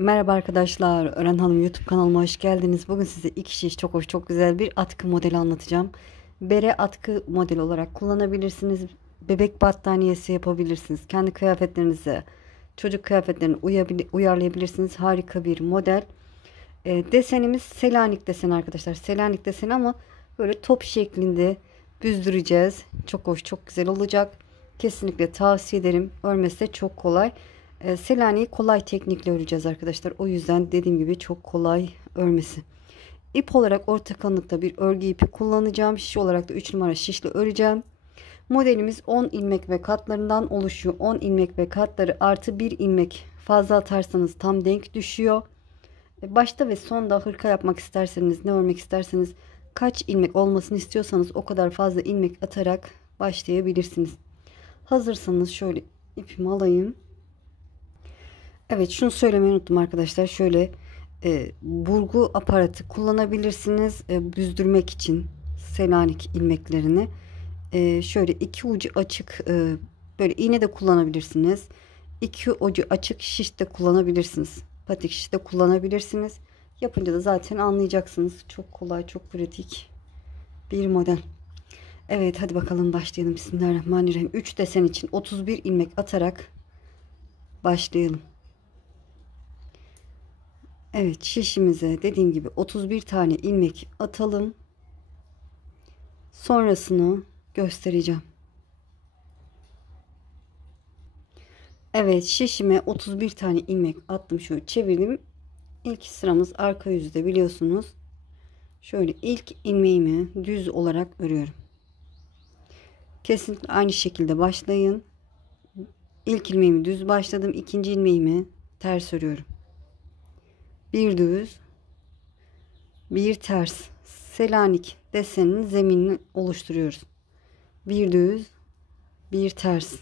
Merhaba arkadaşlar, Ören Hanım YouTube kanalıma hoş geldiniz. Bugün size iki şiş çok hoş, çok güzel bir atkı modeli anlatacağım. Bere atkı modeli olarak kullanabilirsiniz. Bebek battaniyesi yapabilirsiniz. Kendi kıyafetlerinize, çocuk kıyafetlerine uyarlayabilirsiniz. Harika bir model. Desenimiz Selanik deseni arkadaşlar. Selanik deseni ama böyle top şeklinde büzdüreceğiz. Çok hoş, çok güzel olacak. Kesinlikle tavsiye ederim. Örmesi de çok kolay. Selanik'i kolay teknikle öreceğiz arkadaşlar. O yüzden dediğim gibi çok kolay örmesi. İp olarak orta kalınlıkta bir örgü ipi kullanacağım. Şiş olarak da 3 numara şişle öreceğim. Modelimiz 10 ilmek ve katlarından oluşuyor. 10 ilmek ve katları artı 1 ilmek fazla atarsanız tam denk düşüyor. Başta ve sonda hırka yapmak isterseniz, ne örmek isterseniz, kaç ilmek olmasını istiyorsanız o kadar fazla ilmek atarak başlayabilirsiniz. Hazırsanız şöyle ipimi alayım. Evet, şunu söylemeyi unuttum arkadaşlar. Şöyle burgu aparatı kullanabilirsiniz büzdürmek için Selanik ilmeklerini. Şöyle iki ucu açık, böyle iğne de kullanabilirsiniz. İki ucu açık şiş de kullanabilirsiniz. Patik şiş de kullanabilirsiniz. Yapınca da zaten anlayacaksınız. Çok kolay, çok pratik bir model. Evet, hadi bakalım başlayalım. Bismillahirrahmanirrahim. 3 desen için 31 ilmek atarak başlayalım. Evet, şişimize dediğim gibi 31 tane ilmek atalım. Sonrasını göstereceğim. Evet, şişime 31 tane ilmek attım. Şöyle çevirdim. İlk sıramız arka yüzde, biliyorsunuz. Şöyle ilk ilmeğimi düz olarak örüyorum. Kesinlikle aynı şekilde başlayın. İlk ilmeğimi düz başladım. İkinci ilmeğimi ters örüyorum. Bir düz, bir ters. Selanik deseninin zeminini oluşturuyoruz. Bir düz, bir ters.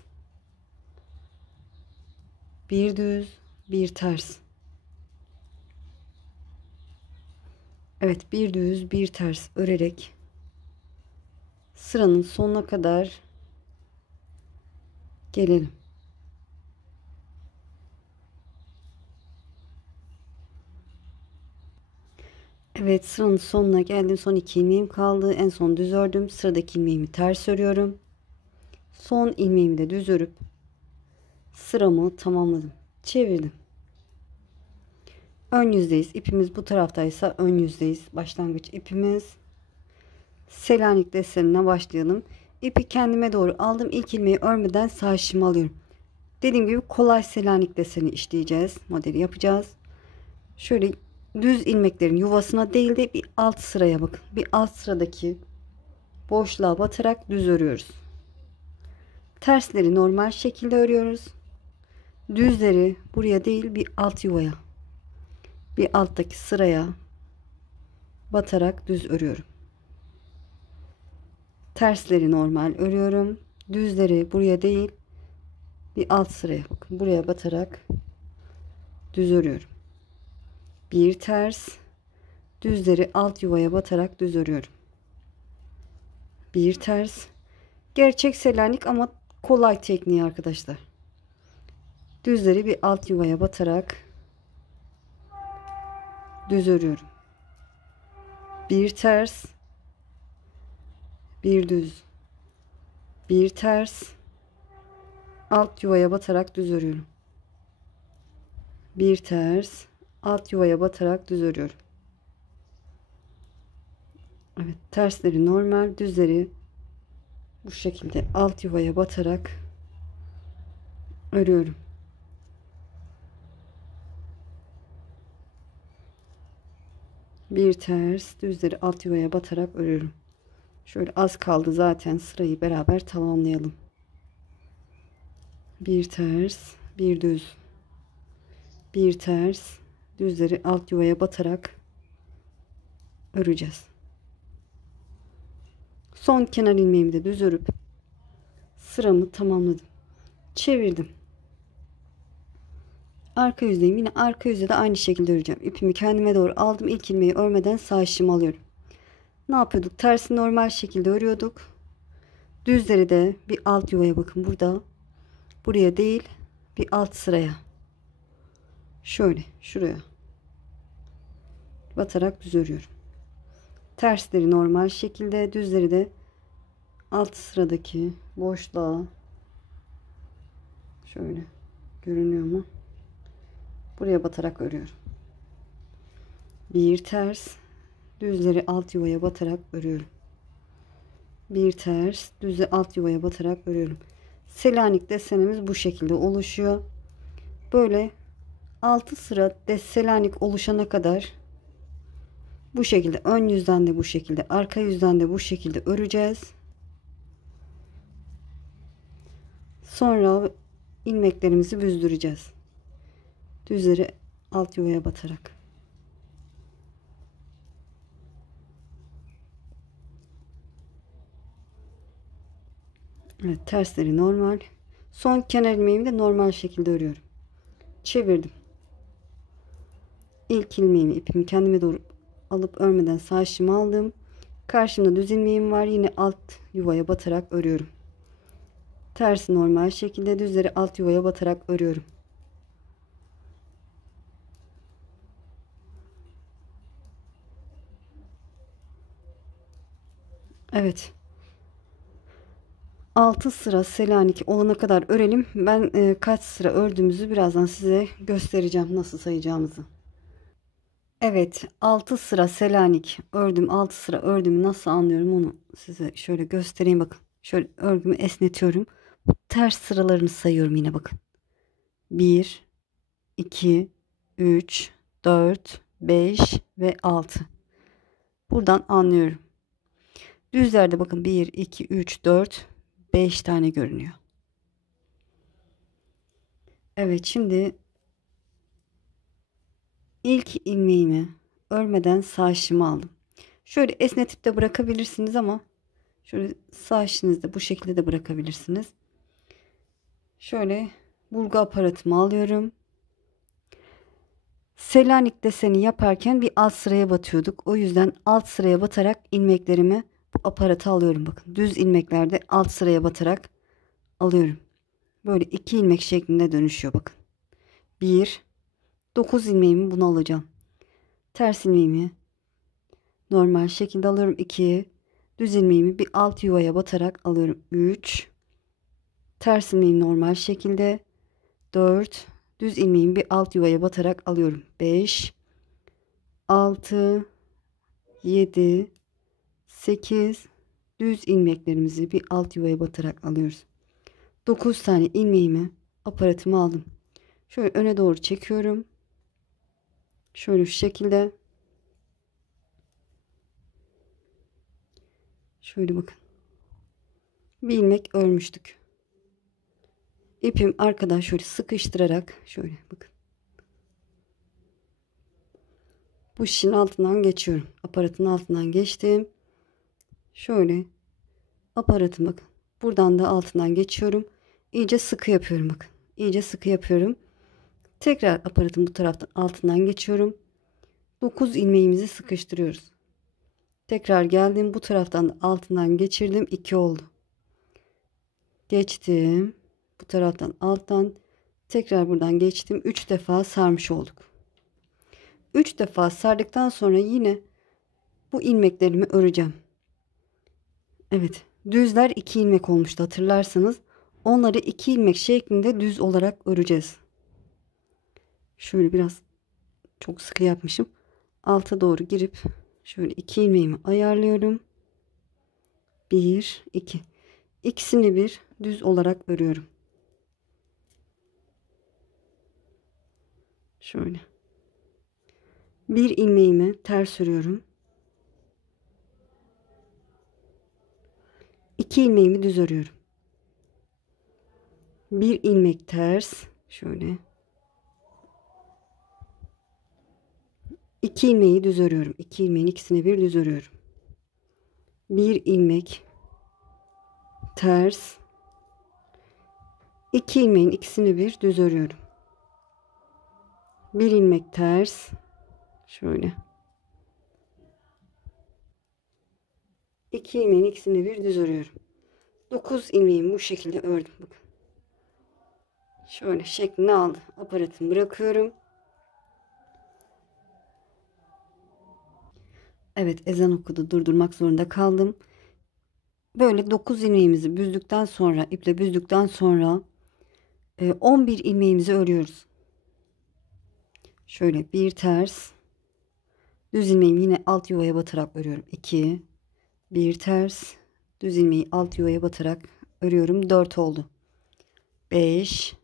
Bir düz, bir ters. Evet, bir düz, bir ters örerek sıranın sonuna kadar gelelim. Evet, sıranın sonuna geldim. Son iki ilmeğim kaldı. En son düz ördüm. Sıradaki ilmeğimi ters örüyorum. Son ilmeğimi de düz örüp sıramı tamamladım. Çevirdim. Ön yüzdeyiz. İpimiz bu taraftaysa ön yüzdeyiz. Başlangıç ipimiz. Selanik desenine başlayalım. İpi kendime doğru aldım. İlk ilmeği örmeden sağ şişimi alıyorum. Dediğim gibi kolay Selanik deseni işleyeceğiz. Modeli yapacağız. Şöyle düz ilmeklerin yuvasına değil de bir alt sıraya bakın. Bir alt sıradaki boşluğa batarak düz örüyoruz. Tersleri normal şekilde örüyoruz. Düzleri buraya değil, bir alt yuvaya, bir alttaki sıraya batarak düz örüyorum. Tersleri normal örüyorum. Düzleri buraya değil, bir alt sıraya, bakın buraya batarak düz örüyorum. Bir ters, düzleri alt yuvaya batarak düz örüyorum. Bir ters. Gerçek Selanik ama kolay tekniği arkadaşlar. Düzleri bir alt yuvaya batarak düz örüyorum. Bir ters, bir düz, bir ters, alt yuvaya batarak düz örüyorum. Bir ters, alt yuvaya batarak düz örüyorum. Evet, tersleri normal, düzleri bu şekilde alt yuvaya batarak örüyorum. Bir ters, düzleri alt yuvaya batarak örüyorum. Şöyle az kaldı zaten, sırayı beraber tamamlayalım. Bir ters, bir düz, bir ters, düzleri alt yuvaya batarak öreceğiz. Son kenar ilmeğimi de düz örüp sıramı tamamladım. Çevirdim. Arka yüzdeyim. Yine arka yüzde de aynı şekilde öreceğim. İpimi kendime doğru aldım. İlk ilmeği örmeden sağ şişimi alıyorum. Ne yapıyorduk? Tersini normal şekilde örüyorduk. Düzleri de bir alt yuvaya, bakın burada. Buraya değil, bir alt sıraya. Şöyle şuraya batarak düz örüyorum. Tersleri normal şekilde, düzleri de alt sıradaki boşluğa, şöyle görünüyor mu? Buraya batarak örüyorum. Bir ters, düzleri alt yuvaya batarak örüyorum. Bir ters, düzü alt yuvaya batarak örüyorum. Selanik desenimiz bu şekilde oluşuyor. Böyle 6 sıra Selanik oluşana kadar bu şekilde ön yüzden de bu şekilde, arka yüzden de bu şekilde öreceğiz. Sonra ilmeklerimizi büzdüreceğiz. Düzleri alt yuvaya batarak. Evet, tersleri normal. Son kenar ilmeğimi de normal şekilde örüyorum. Çevirdim. İlk ilmeğimi, ipimi kendime doğru alıp örmeden sağ şişimi aldım. Karşımda düz ilmeğim var. Yine alt yuvaya batarak örüyorum. Tersi normal şekilde, düzleri alt yuvaya batarak örüyorum. Evet. 6 sıra Selanik olana kadar örelim. Ben kaç sıra ördüğümüzü birazdan size göstereceğim, nasıl sayacağımızı. Evet, 6 sıra Selanik ördüm. 6 sıra ördüğümü nasıl anlıyorum onu size şöyle göstereyim, bakın. Şöyle örgümü esnetiyorum. Bu ters sıralarını sayıyorum yine, bakın. 1 2 3 4 5 ve 6. Buradan anlıyorum. Düzlerde bakın 1 2 3 4 5 tane görünüyor. Evet, şimdi ilk ilmeğimi örmeden sağ şişimi aldım. Şöyle esnetip de bırakabilirsiniz ama şöyle sağ şişinizde bu şekilde de bırakabilirsiniz. Şöyle burgu aparatımı alıyorum. Selanik deseni yaparken bir alt sıraya batıyorduk. O yüzden alt sıraya batarak ilmeklerimi bu aparata alıyorum. Bakın, düz ilmeklerde alt sıraya batarak alıyorum. Böyle 2 ilmek şeklinde dönüşüyor, bakın. 1 9 ilmeğimi bunu alacağım. Ters ilmeğimi normal şekilde alıyorum. 2 düz ilmeğimi bir alt yuvaya batarak alıyorum. 3 ters ilmeğimi normal şekilde. 4 düz ilmeğimi bir alt yuvaya batarak alıyorum. 5 6 7 8 düz ilmeklerimizi bir alt yuvaya batarak alıyoruz. 9 tane ilmeğimi aparatımı aldım. Şöyle öne doğru çekiyorum. Şöyle şu şekilde. Şöyle bakın. Bir ilmek örmüştük. İpim arkadan şöyle sıkıştırarak şöyle bakın. Bu şişin altından geçiyorum. Aparatın altından geçtim. Şöyle aparatım, bakın. Buradan da altından geçiyorum. İyice sıkı yapıyorum, bakın. İyice sıkı yapıyorum. Tekrar aparatın bu taraftan altından geçiyorum. 9 ilmeğimizi sıkıştırıyoruz. Tekrar geldim. Bu taraftan da altından geçirdim. 2 oldu. Geçtim. Bu taraftan alttan tekrar buradan geçtim. 3 defa sarmış olduk. 3 defa sardıktan sonra yine bu ilmeklerimi öreceğim. Evet, düzler 2 ilmek olmuştu, hatırlarsanız. Onları 2 ilmek şeklinde düz olarak öreceğiz. Şöyle biraz çok sıkı yapmışım. Alta doğru girip şöyle 2 ilmeğimi ayarlıyorum. 1 2. İkisini bir düz olarak örüyorum. Şöyle. Bir ilmeğimi ters örüyorum. 2 ilmeğimi düz örüyorum. Bir ilmek ters, şöyle. 2 ilmeği düz örüyorum. 2 ilmeğin ikisini bir düz örüyorum. Bir ilmek ters, 2 ilmeğin ikisini bir düz örüyorum. Bir ilmek ters, şöyle. 2 ilmeğin ikisini bir düz örüyorum. 9 ilmeğimi bu şekilde ördüm. Bakın. Şöyle şeklini aldı. Aparatımı bırakıyorum. Evet, ezan okudu, durdurmak zorunda kaldım. Böyle 9 ilmeğimizi büzdükten sonra, iple büzdükten sonra 11 ilmeğimizi örüyoruz. Şöyle bir ters, düz ilmeğimi yine alt yuvaya batarak örüyorum. 2, bir ters, düz ilmeği alt yuvaya batarak örüyorum. 4 oldu. 5,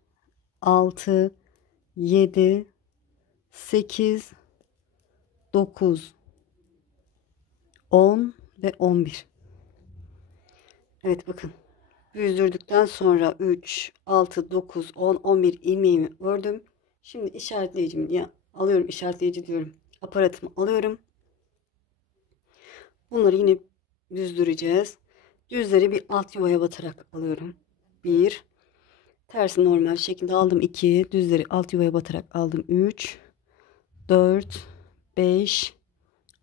6, 7, 8, 9, 10 ve 11. Evet, bakın. Büzdürdükten sonra 3, 6, 9, 10, 11 ilmeğimi ördüm. Şimdi işaretleyicimi alıyorum. İşaretleyici diyorum. Aparatımı alıyorum. Bunları yine büzdüreceğiz. Düzleri bir alt yuvaya batarak alıyorum. 1. Tersi normal şekilde aldım. 2. Düzleri alt yuvaya batarak aldım. 3, 4, 5,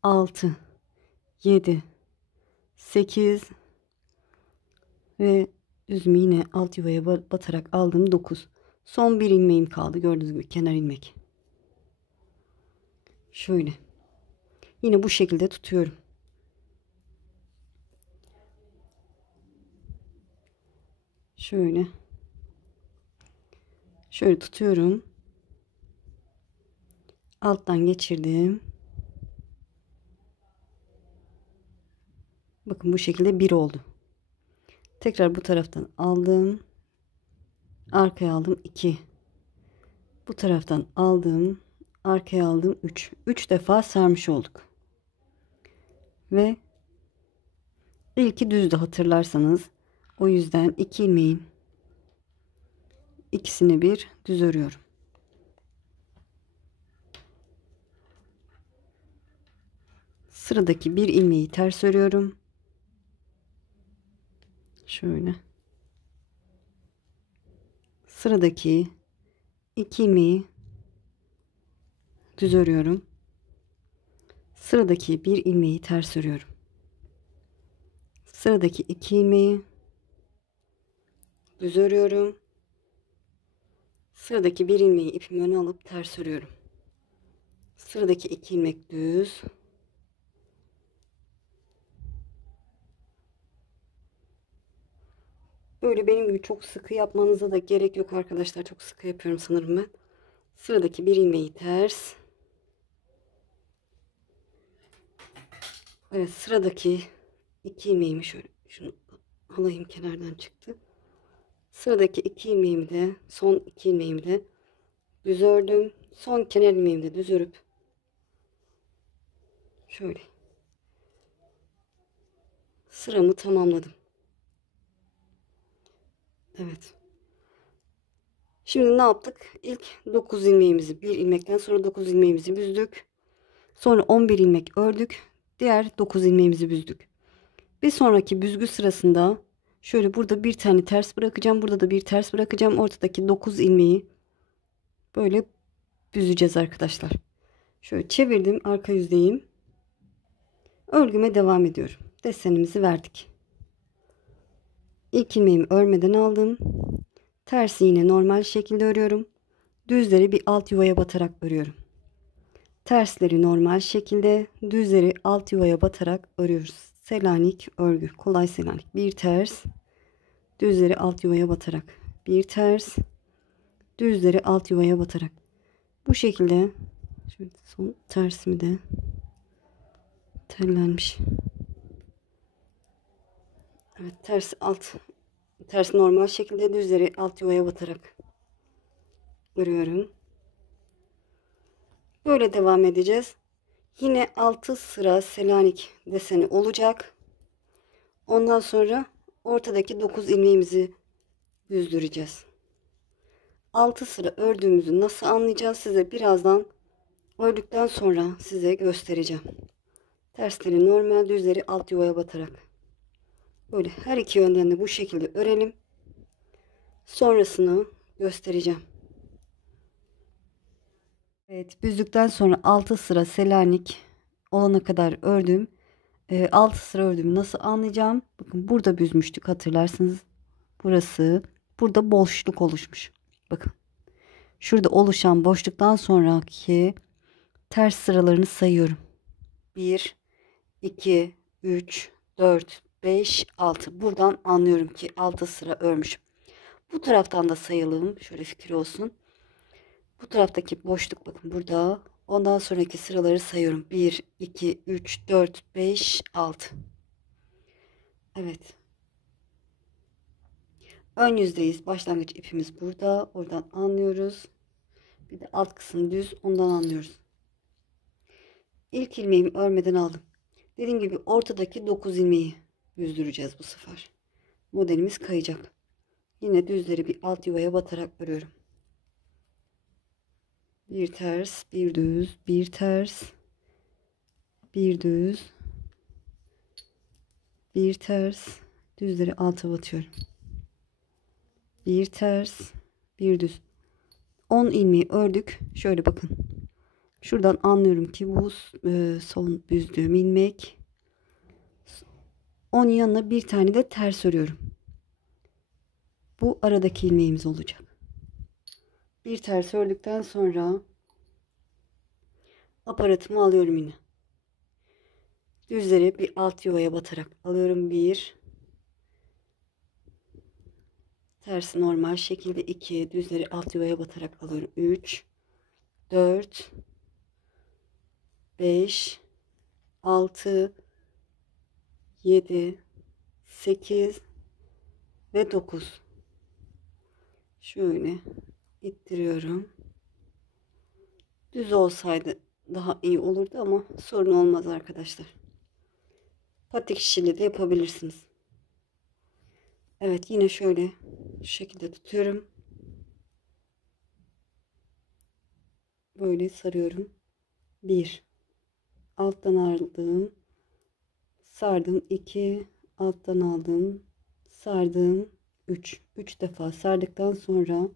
6, 7, 8 ve düzümü yine alt yuvaya batarak aldım. 9. Son bir ilmeğim kaldı. Gördüğünüz gibi kenar ilmek. Şöyle. Yine bu şekilde tutuyorum. Şöyle. Şöyle tutuyorum. Alttan geçirdim. Bakın bu şekilde bir oldu. Tekrar bu taraftan aldım. Arkaya aldım 2. Bu taraftan aldım. Arkaya aldım 3. 3 defa sarmış olduk. Ve ilki düzdü hatırlarsanız. O yüzden 2 ilmeğin ikisini bir düz örüyorum. Sıradaki bir ilmeği ters örüyorum. Şöyle. Sıradaki 2 ilmeği düz örüyorum. Sıradaki bir ilmeği ters örüyorum. Sıradaki 2 ilmeği düz örüyorum. Sıradaki bir ilmeği ipimi öne alıp ters örüyorum. Sıradaki 2 ilmek düz. Böyle benim gibi çok sıkı yapmanıza da gerek yok arkadaşlar. Çok sıkı yapıyorum sanırım ben. Sıradaki bir ilmeği ters. Evet, sıradaki 2 ilmeğimi şöyle şunu alayım, kenardan çıktı. Sıradaki 2 ilmeğimi de son 2 ilmeğimi de düz ördüm. Son kenar ilmeğimi de düz örüp şöyle sıramı tamamladım. Evet. Şimdi ne yaptık? İlk 9 ilmeğimizi, bir ilmekten sonra 9 ilmeğimizi büzdük. Sonra 11 ilmek ördük. Diğer 9 ilmeğimizi büzdük. Bir sonraki büzgü sırasında şöyle burada bir tane ters bırakacağım. Burada da bir ters bırakacağım. Ortadaki 9 ilmeği böyle büzeceğiz arkadaşlar. Şöyle çevirdim. Arka yüzdeyim. Örgüme devam ediyorum. Desenimizi verdik. İlk ilmeğimi örmeden aldım. Tersi yine normal şekilde örüyorum. Düzleri bir alt yuvaya batarak örüyorum. Tersleri normal şekilde, düzleri alt yuvaya batarak örüyoruz. Selanik örgü. Kolay Selanik. Bir ters, düzleri alt yuvaya batarak. Bir ters, düzleri alt yuvaya batarak. Bu şekilde şöyle son tersimi de tellenmiş. Evet, ters normal şekilde, düzleri alt yuvaya batarak örüyorum. Böyle devam edeceğiz. Yine 6 sıra Selanik deseni olacak. Ondan sonra ortadaki 9 ilmeğimizi düzdüreceğiz. 6 sıra ördüğümüzü nasıl anlayacağız? Size birazdan ördükten sonra size göstereceğim. Tersleri normal, düzleri alt yuvaya batarak. Böyle her iki yönden de bu şekilde örelim. Sonrasını göstereceğim. Evet, büzdükten sonra 6 sıra Selanik olana kadar ördüm. 6 sıra ördüğümü nasıl anlayacağım? Bakın burada büzmüştük hatırlarsınız. Burası. Burada boşluk oluşmuş. Bakın. Şurada oluşan boşluktan sonraki ters sıralarını sayıyorum. 1, 2, 3, 4, 5, 6. Buradan anlıyorum ki 6 sıra örmüşüm. Bu taraftan da sayalım. Şöyle fikir olsun. Bu taraftaki boşluk bakın burada. Ondan sonraki sıraları sayıyorum. 1, 2, 3, 4, 5, 6. Evet. Ön yüzdeyiz. Başlangıç ipimiz burada. Oradan anlıyoruz. Bir de alt kısım düz. Ondan anlıyoruz. İlk ilmeğimi örmeden aldım. Dediğim gibi ortadaki 9 ilmeği düzdüreceğiz bu sefer. Modelimiz kayacak. Yine düzleri bir alt yuvaya batarak örüyorum. Bir ters, bir düz, bir ters, bir düz, bir ters, düzleri alta batıyorum. Bir ters, bir düz. 10 ilmeği ördük. Şöyle bakın. Şuradan anlıyorum ki bu son büzdüğüm ilmek. Onun yanına bir tane de ters örüyorum. Bu aradaki ilmeğimiz olacak. Bir ters ördükten sonra aparatımı alıyorum yine. Düzleri bir alt yuvaya batarak alıyorum. 1, tersi normal şekilde 2, düzleri alt yuvaya batarak alıyorum. 3, 4, 5, 6, 7, 8 ve 9. Şöyle ittiriyorum. Düz olsaydı daha iyi olurdu ama sorun olmaz arkadaşlar. Patik işiyle de yapabilirsiniz. Evet, yine şöyle şu şekilde tutuyorum. Böyle sarıyorum. 1, alttan aldım, sardım. 2, alttan aldım, sardım. 3 defa sardıktan sonra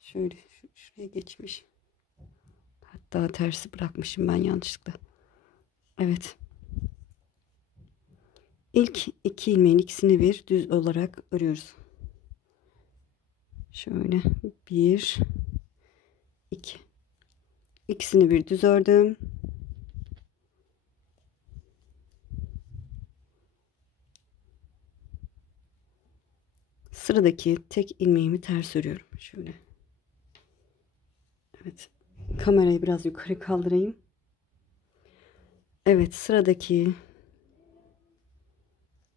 şöyle şuraya geçmiş. Hatta tersi bırakmışım ben yanlışlıkla. Evet. İlk 2 ilmeğin ikisini bir düz olarak örüyoruz. Şöyle 1, 2. İkisini bir düz ördüm. Sıradaki tek ilmeğimi ters örüyorum. Şöyle. Evet. Kamerayı biraz yukarı kaldırayım. Evet, sıradaki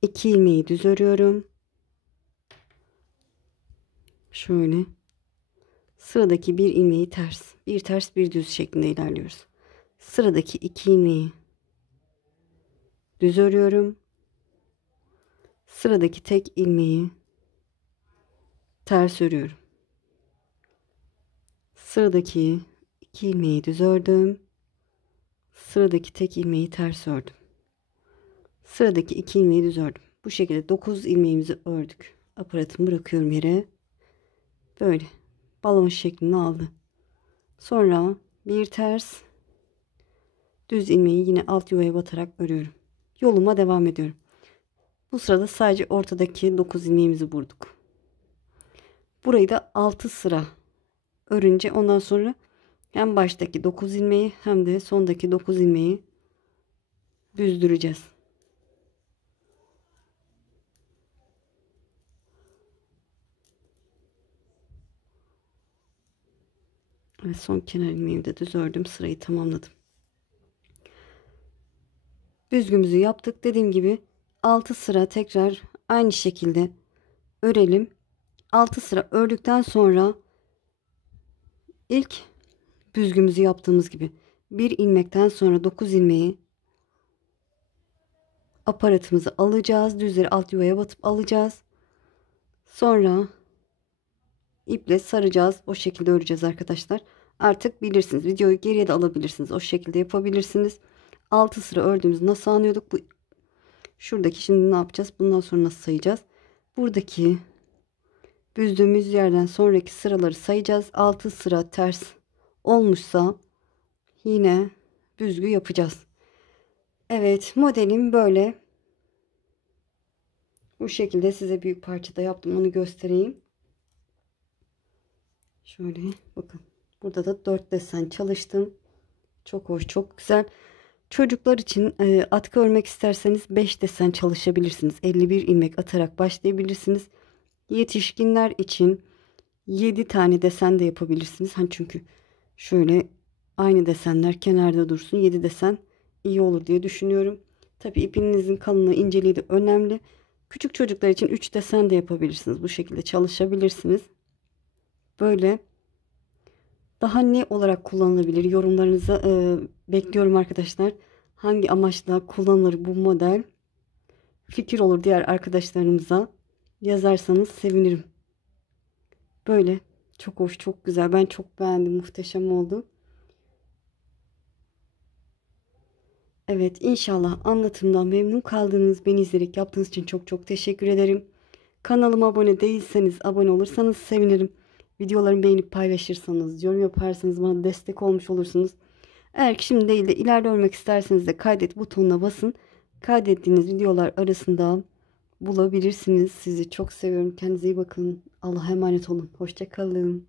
2 ilmeği düz örüyorum. Şöyle. Sıradaki bir ilmeği ters. Bir ters bir düz şeklinde ilerliyoruz. Sıradaki 2 ilmeği düz örüyorum. Sıradaki tek ilmeği ters örüyorum. Sıradaki 2 ilmeği düz ördüm. Sıradaki tek ilmeği ters ördüm. Sıradaki 2 ilmeği düz ördüm. Bu şekilde 9 ilmeğimizi ördük. Aparatımı bırakıyorum yere. Böyle balon şeklini aldı. Sonra bir ters, düz ilmeği yine alt yuvaya batarak örüyorum. Yoluma devam ediyorum. Bu sırada sadece ortadaki 9 ilmeğimizi vurduk. Burayı da 6 sıra örünce ondan sonra hem baştaki 9 ilmeği hem de sondaki 9 ilmeği düzdüreceğiz. Ve son kenar ilmeğimi de düz ördüm. Sırayı tamamladım. Düzgümüzü yaptık. Dediğim gibi 6 sıra tekrar aynı şekilde örelim. 6 sıra ördükten sonra ilk büzgümüzü yaptığımız gibi bir ilmekten sonra 9 ilmeği aparatımızı alacağız. Düzleri alt yuvaya batıp alacağız. Sonra iple saracağız. O şekilde öreceğiz arkadaşlar. Artık bilirsiniz. Videoyu geriye de alabilirsiniz. O şekilde yapabilirsiniz. 6 sıra ördüğümüzü nasıl anlıyorduk? Şuradaki şimdi ne yapacağız? Bundan sonra nasıl sayacağız? Buradaki büzdüğümüz yerden sonraki sıraları sayacağız. 6 sıra ters olmuşsa yine büzgü yapacağız. Evet, modelim böyle. Bu şekilde size büyük parçada yaptım. Onu göstereyim. Şöyle bakın. Burada da 4 desen çalıştım. Çok hoş, çok güzel. Çocuklar için atkı örmek isterseniz 5 desen çalışabilirsiniz. 51 ilmek atarak başlayabilirsiniz. Yetişkinler için 7 tane desen de yapabilirsiniz. Hani çünkü şöyle aynı desenler kenarda dursun. 7 desen iyi olur diye düşünüyorum. Tabii ipinizin kalınlığı, inceliği de önemli. Küçük çocuklar için 3 desen de yapabilirsiniz. Bu şekilde çalışabilirsiniz. Böyle daha ne olarak kullanılabilir? Yorumlarınızı bekliyorum arkadaşlar. Hangi amaçla kullanılır bu model? Fikir olur diğer arkadaşlarımıza yazarsanız sevinirim. Böyle çok hoş, çok güzel. Ben çok beğendim. Muhteşem oldu. Evet, inşallah anlatımdan memnun kaldınız. Beni izleyerek yaptığınız için çok çok teşekkür ederim. Kanalıma abone değilseniz abone olursanız sevinirim. Videolarımı beğenip paylaşırsanız, yorum yaparsanız bana destek olmuş olursunuz. Eğer ki şimdi değil de ileride örmek isterseniz de kaydet butonuna basın. Kaydettiğiniz videolar arasında bulabilirsiniz. Sizi çok seviyorum. Kendinize iyi bakın. Allah'a emanet olun. Hoşça kalın.